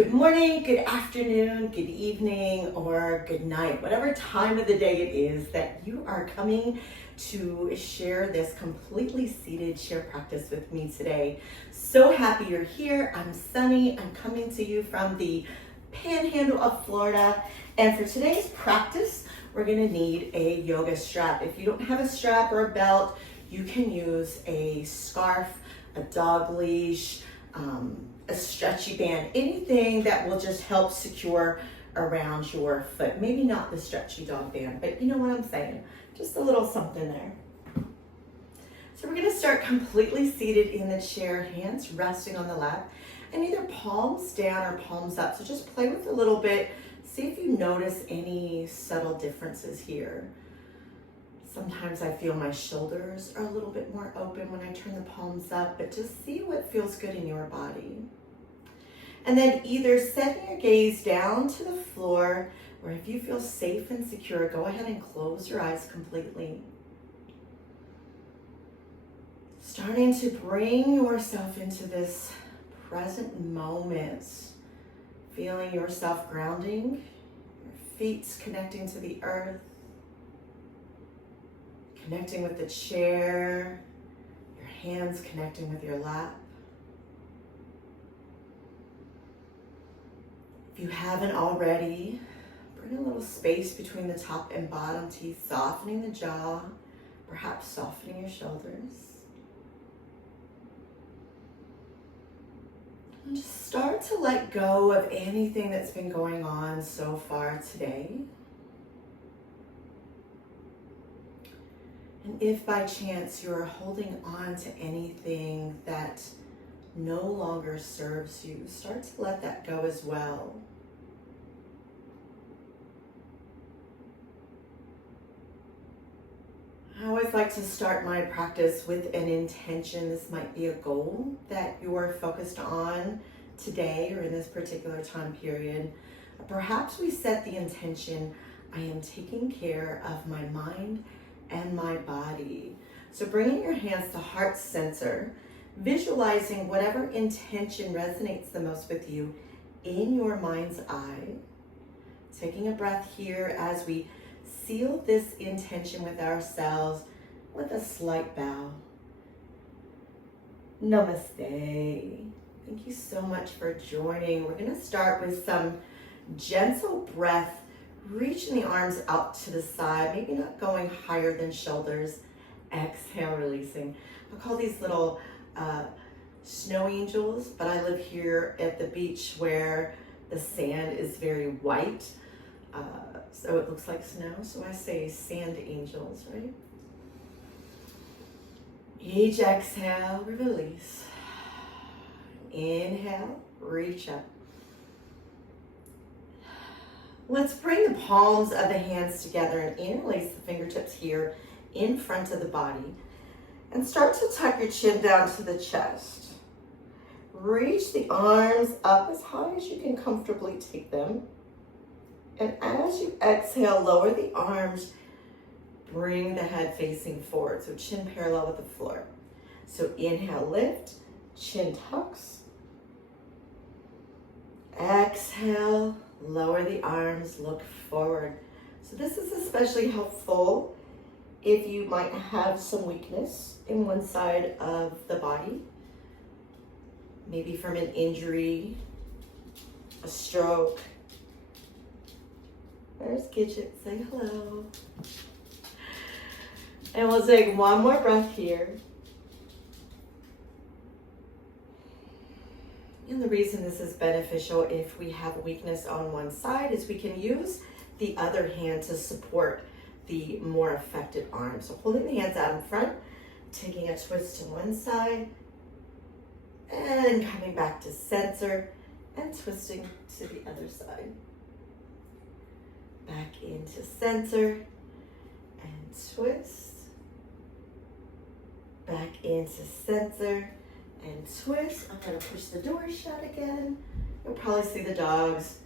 Good morning, good afternoon, good evening, or good night, whatever time of the day it is that you are coming to share this completely seated chair practice with me today. So happy you're here. I'm Sunny. I'm coming to you from the panhandle of Florida. And for today's practice, we're going to need a yoga strap. If you don't have a strap or a belt, you can use a scarf, a dog leash, a stretchy band, anything that will just help secure around your foot. Maybe not the stretchy dog band, but you know what I'm saying. Just a little something there. So we're gonna start completely seated in the chair, hands resting on the lap, and either palms down or palms up. So just play with a little bit. See if you notice any subtle differences here. Sometimes I feel my shoulders are a little bit more open when I turn the palms up, but just see what feels good in your body. And then either setting your gaze down to the floor, or if you feel safe and secure, go ahead and close your eyes completely. Starting to bring yourself into this present moment, feeling yourself grounding, your feet connecting to the earth, connecting with the chair, your hands connecting with your lap. If you haven't already, bring a little space between the top and bottom teeth, softening the jaw, perhaps softening your shoulders. And just start to let go of anything that's been going on so far today. And if by chance you're holding on to anything that no longer serves you, start to let that go as well. I always like to start my practice with an intention. This might be a goal that you're focused on today or in this particular time period. Perhaps we set the intention, I am taking care of my mind and my body. So bringing your hands to heart center, visualizing whatever intention resonates the most with you in your mind's eye. Taking a breath here as we seal this intention with ourselves with a slight bow. Namaste. Thank you so much for joining. We're going to start with some gentle breath, reaching the arms out to the side, maybe not going higher than shoulders. Exhale, releasing. I call these little snow angels, but I live here at the beach where the sand is very white. So it looks like snow, so I say sand angels, right? Each exhale, release. Inhale, reach up. Let's bring the palms of the hands together and interlace the fingertips here in front of the body. And start to tuck your chin down to the chest. Reach the arms up as high as you can comfortably take them. And as you exhale, lower the arms, bring the head facing forward. So chin parallel with the floor. So inhale, lift, chin tucks. Exhale, lower the arms, look forward. So this is especially helpful if you might have some weakness in one side of the body, maybe from an injury, a stroke. There's Gidget, say hello. And we'll take one more breath here. And the reason this is beneficial if we have weakness on one side is we can use the other hand to support the more affected arm. So holding the hands out in front, taking a twist to one side, and coming back to center and twisting to the other side. Back into center and twist. Back into center and twist. I'm going to push the door shut again. You'll probably see the dogs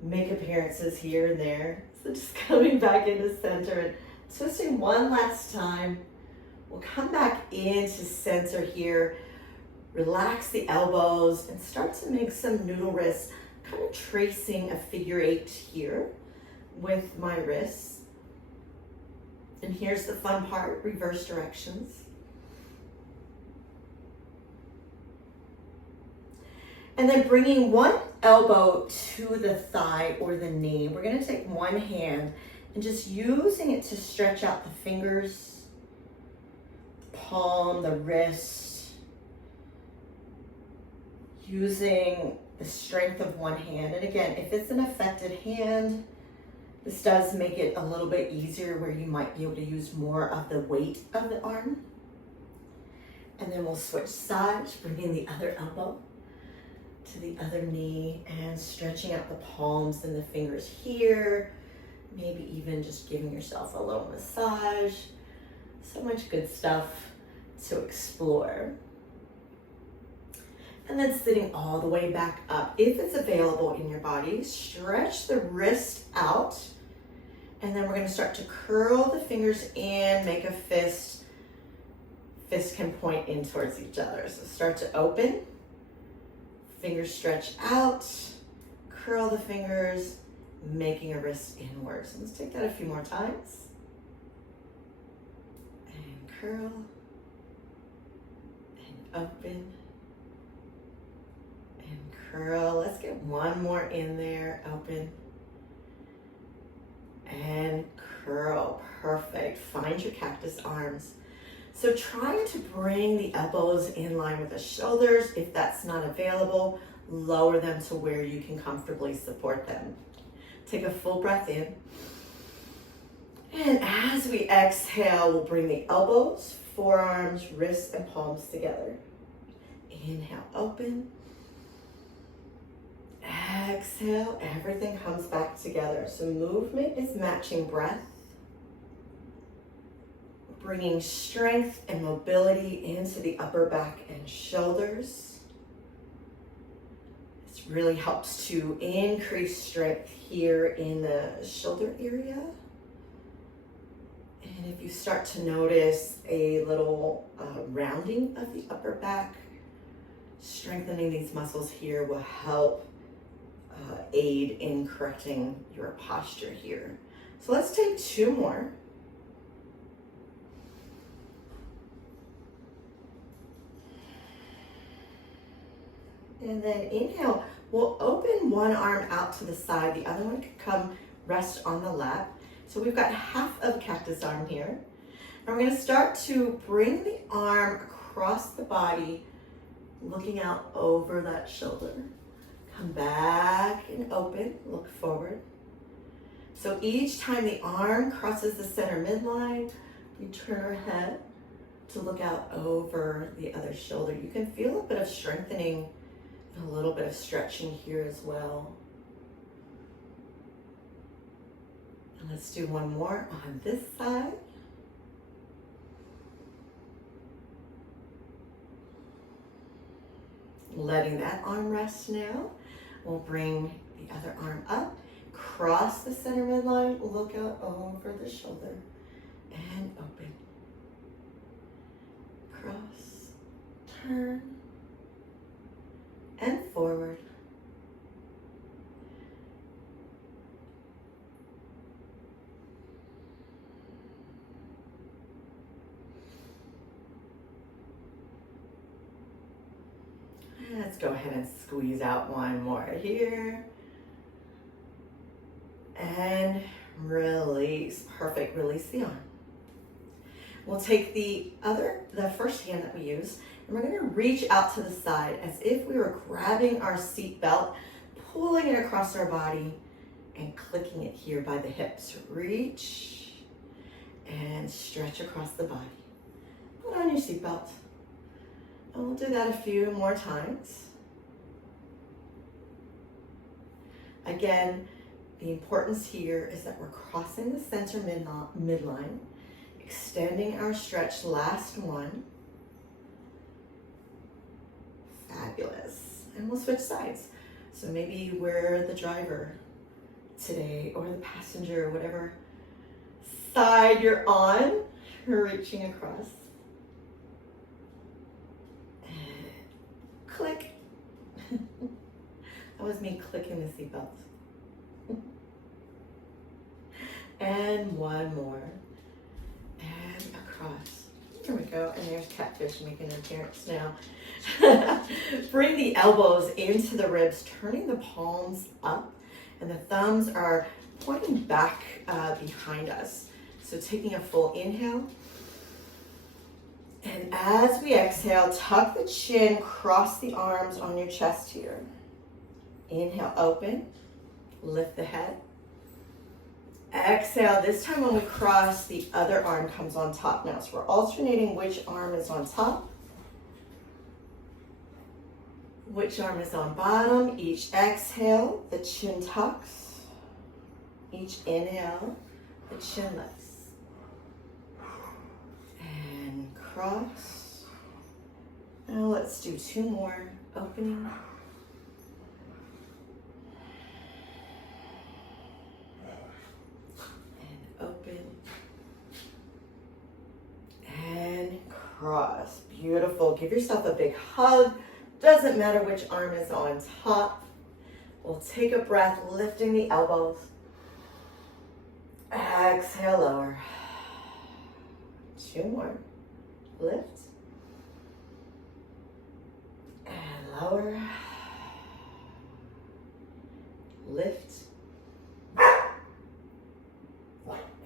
make appearances here and there. So just coming back into center and twisting one last time. We'll come back into center here. Relax the elbows and start to make some noodle wrists, kind of tracing a figure 8 here with my wrists. And here's the fun part, reverse directions. And then bringing one elbow to the thigh or the knee. We're going to take one hand and just using it to stretch out the fingers, palm, the wrist, using the strength of one hand. And again, if it's an affected hand, this does make it a little bit easier where you might be able to use more of the weight of the arm. And then we'll switch sides, bringing the other elbow to the other knee and stretching out the palms and the fingers here. Maybe even just giving yourself a little massage. So much good stuff to explore. And then sitting all the way back up. If it's available in your body, stretch the wrist out. And then we're going to start to curl the fingers in, make a fist. Fist can point in towards each other. So start to open. Fingers stretch out. Curl the fingers, making a wrist inwards. Let's take that a few more times. And curl. And open. Curl. Let's get one more in there. Open. And curl. Perfect. Find your cactus arms. So trying to bring the elbows in line with the shoulders. If that's not available, lower them to where you can comfortably support them. Take a full breath in. And as we exhale, we'll bring the elbows, forearms, wrists, and palms together. Inhale, open. Exhale, everything comes back together. So movement is matching breath. Bringing strength and mobility into the upper back and shoulders. This really helps to increase strength here in the shoulder area. And if you start to notice a little rounding of the upper back, strengthening these muscles here will help aid in correcting your posture here. So let's take 2 more. And then inhale, we'll open one arm out to the side, the other one can come rest on the lap. So we've got half of cactus arm here. And we're gonna start to bring the arm across the body, looking out over that shoulder. Come back and open, look forward. So each time the arm crosses the center midline, we turn our head to look out over the other shoulder. You can feel a bit of strengthening and a little bit of stretching here as well. And let's do one more on this side. Letting that arm rest now. We'll bring the other arm up, cross the center midline, look out over the shoulder, and open. Cross, turn, and forward. Let's go ahead and squeeze out one more here. And release. Perfect. Release the arm. We'll take the first hand that we use, and we're going to reach out to the side as if we were grabbing our seat belt, pulling it across our body, and clicking it here by the hips. Reach and stretch across the body. Put on your seat belt. And we'll do that a few more times. Again, the importance here is that we're crossing the center midline, extending our stretch. Last one. Fabulous. And we'll switch sides. So maybe we're the driver today or the passenger, whatever side you're on, reaching across. click. That was me clicking the seatbelt. And one more. And across. Here we go. And there's Cactus making an appearance now. Bring the elbows into the ribs, turning the palms up, and the thumbs are pointing back behind us. So taking a full inhale. And as we exhale, tuck the chin, cross the arms on your chest here. Inhale, open, lift the head. Exhale, this time when we cross, the other arm comes on top now. So we're alternating which arm is on top, which arm is on bottom. Each exhale, the chin tucks. Each inhale, the chin lifts. And cross. Now let's do two more. Opening. And open. And cross. Beautiful. Give yourself a big hug. Doesn't matter which arm is on top. We'll take a breath, lifting the elbows. Exhale, lower. Two more. Lift. And lower. Lift.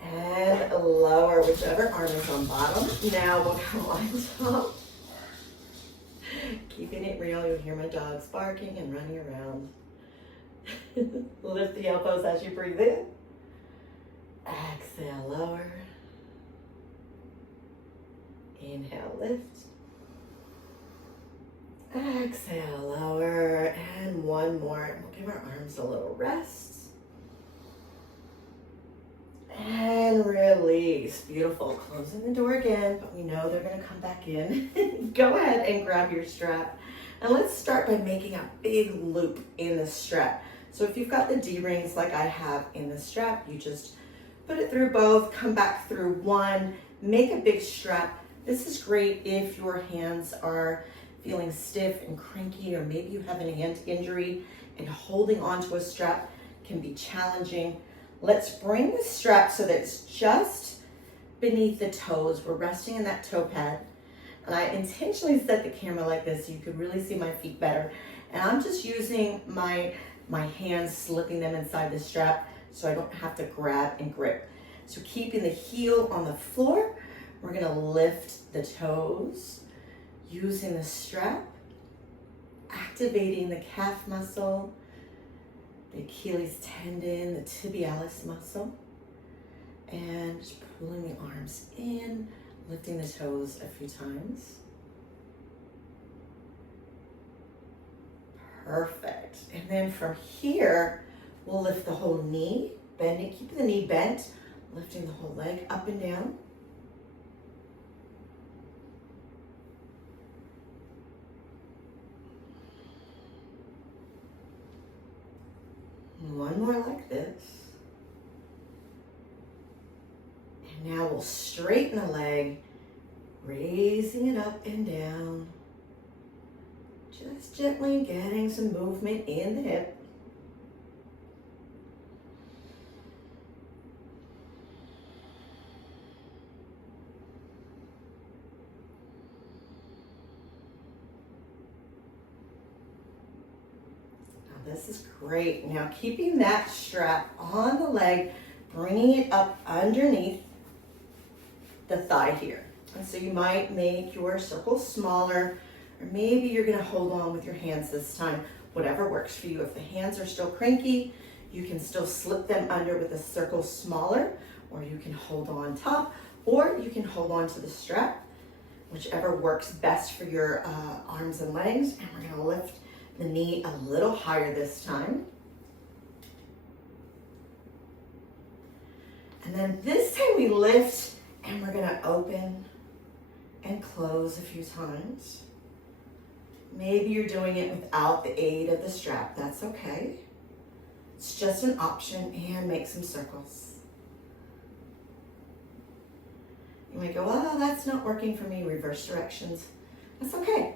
And lower, whichever arm is on bottom. Now we'll come on top. Keeping it real, you'll hear my dogs barking and running around. Lift the elbows as you breathe in. Exhale, lower. Inhale, lift. Exhale, lower. And one more. We'll give our arms a little rest. And release. Beautiful. Closing the door again, but we know they're going to come back in. Go ahead and grab your strap. And let's start by making a big loop in the strap. So if you've got the D-rings like I have in the strap, you just put it through both, come back through one, make a big strap. This is great if your hands are feeling stiff and cranky, or maybe you have a hand injury and holding onto a strap can be challenging. Let's bring the strap so that it's just beneath the toes. We're resting in that toe pad. And I intentionally set the camera like this so you could really see my feet better. And I'm just using my hands, slipping them inside the strap so I don't have to grab and grip. So keeping the heel on the floor, we're gonna lift the toes using the strap, activating the calf muscle, the Achilles tendon, the tibialis muscle, and just pulling the arms in, lifting the toes a few times. Perfect. And then from here, we'll lift the whole knee, bending, keeping the knee bent, lifting the whole leg up and down. One more like this. And now we'll straighten the leg, raising it up and down. Just gently getting some movement in the hip. This is great. Now keeping that strap on the leg, bringing it up underneath the thigh here. And so you might make your circle smaller, or maybe you're gonna hold on with your hands this time, whatever works for you. If the hands are still cranky, you can still slip them under with a circle smaller, or you can hold on top, or you can hold on to the strap, whichever works best for your arms and legs. And we're gonna lift the knee a little higher this time. And then this time we lift and we're gonna open and close a few times. Maybe you're doing it without the aid of the strap. That's okay. It's just an option, and make some circles. You might go, oh, that's not working for me. Reverse directions. That's okay.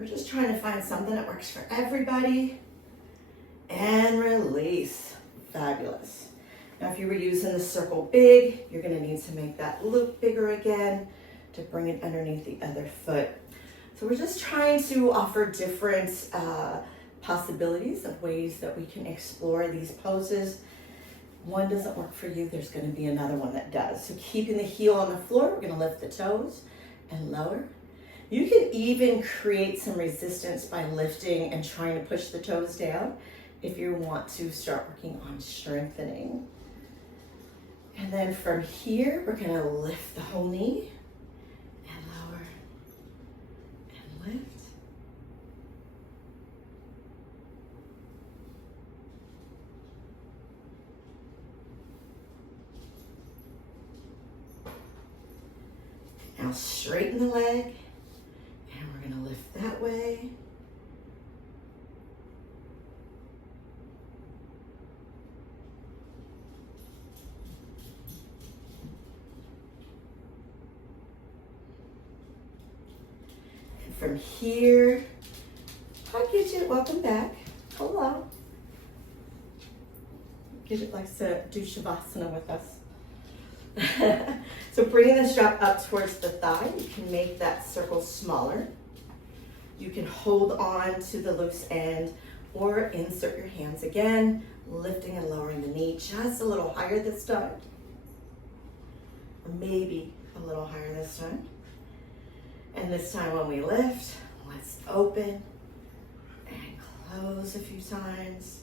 We're just trying to find something that works for everybody. And release. Fabulous. Now if you were using the circle big, you're gonna need to make that loop bigger again to bring it underneath the other foot. So we're just trying to offer different possibilities of ways that we can explore these poses. One doesn't work for you, there's gonna be another one that does. So keeping the heel on the floor, we're gonna lift the toes and lower. You can even create some resistance by lifting and trying to push the toes down if you want to start working on strengthening. And then from here, we're gonna lift the whole knee and lower and lift. Now straighten the leg, and we're gonna lift that way. And from here, hi Gidget, welcome back. Hello. Gidget likes to do shavasana with us. So bringing the strap up towards the thigh, you can make that circle smaller. You can hold on to the loose end or insert your hands again, lifting and lowering the knee just a little higher this time. Or maybe a little higher this time. And this time when we lift, let's open and close a few times.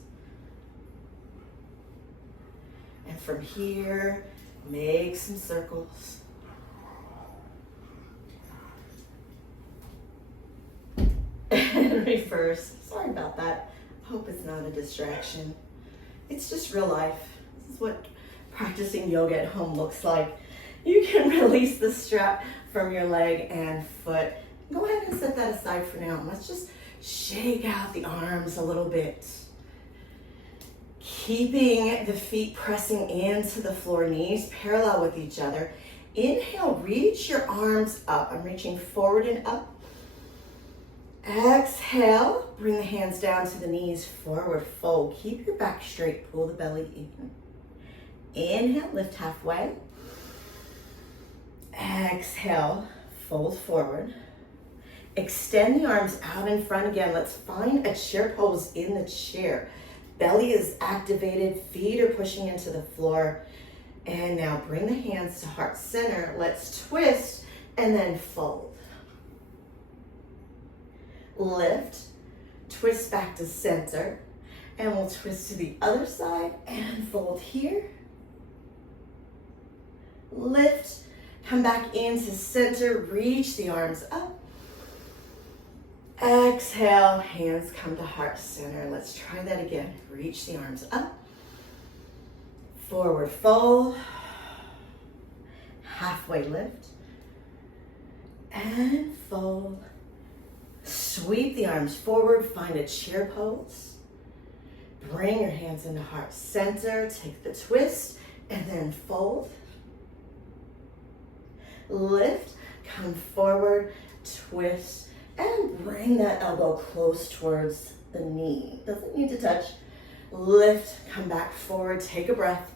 And from here, make some circles. And reverse. Sorry about that. I hope it's not a distraction. It's just real life. This is what practicing yoga at home looks like. You can release the strap from your leg and foot. Go ahead and set that aside for now. Let's just shake out the arms a little bit. Keeping the feet pressing into the floor, knees parallel with each other. Inhale, reach your arms up. I'm reaching forward and up. Exhale, bring the hands down to the knees, forward fold. Keep your back straight, pull the belly in. Inhale, lift halfway. Exhale, fold forward. Extend the arms out in front again. Let's find a chair pose in the chair. Belly is activated, feet are pushing into the floor. And now bring the hands to heart center. Let's twist and then fold. Lift, twist back to center, and we'll twist to the other side and fold here. Lift, come back into center, reach the arms up. Exhale, hands come to heart center. Let's try that again. Reach the arms up. Forward fold. Halfway lift. And fold. Sweep the arms forward. Find a chair pose. Bring your hands into heart center. Take the twist and then fold. Lift, come forward, twist, and bring that elbow close towards the knee. Doesn't need to touch. Lift, come back forward, take a breath.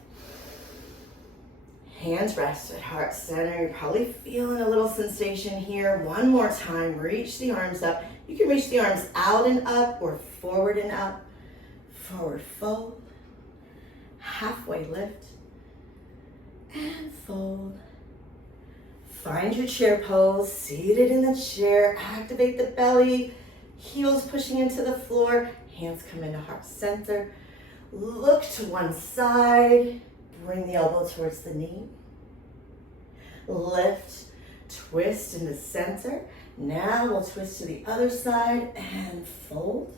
Hands rest at heart center. You're probably feeling a little sensation here. One more time, reach the arms up. You can reach the arms out and up or forward and up. Forward fold. Halfway lift. And fold. Find your chair pose, seated in the chair, activate the belly, heels pushing into the floor, hands come into heart center. Look to one side, bring the elbow towards the knee. Lift, twist into center. Now we'll twist to the other side and fold.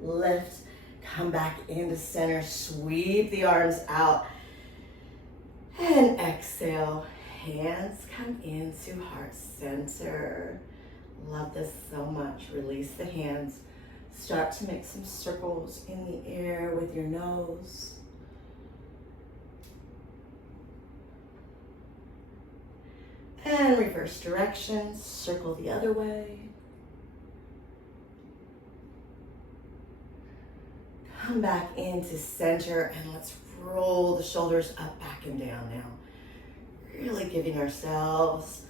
Lift, come back into center, sweep the arms out. And exhale, hands come into heart center. Love this so much. Release the hands. Start to make some circles in the air with your nose. And reverse direction, circle the other way. Come back into center and let's roll the shoulders up, back, and down now. Really giving ourselves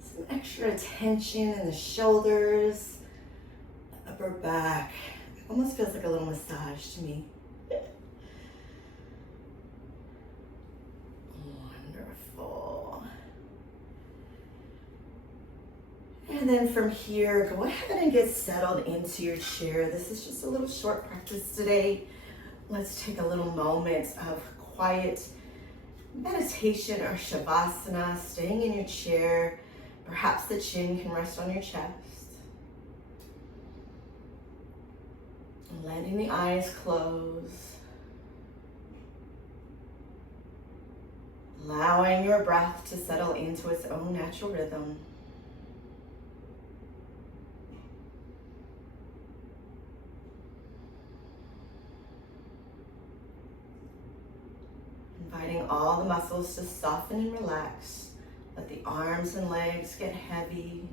some extra attention in the shoulders, upper back. Almost feels like a little massage to me. Wonderful. And then from here, go ahead and get settled into your chair. This is just a little short practice today. Let's take a little moment of quiet meditation or shavasana, staying in your chair. Perhaps the chin can rest on your chest. Letting the eyes close. Allowing your breath to settle into its own natural rhythm. Inviting all the muscles to soften and relax. Let the arms and legs get heavy.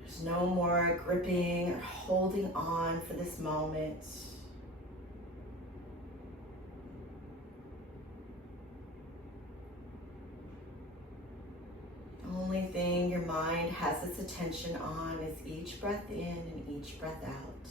There's no more gripping or holding on for this moment. The only thing your mind has its attention on is each breath in and each breath out.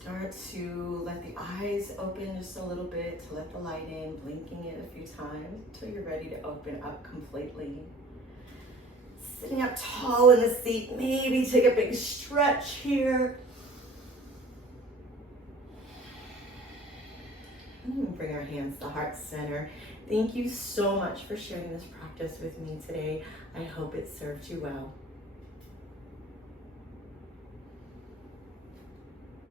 Start to let the eyes open just a little bit, to let the light in, blinking it a few times until you're ready to open up completely. Sitting up tall in the seat, maybe take a big stretch here. And bring our hands to heart center. Thank you so much for sharing this practice with me today. I hope it served you well.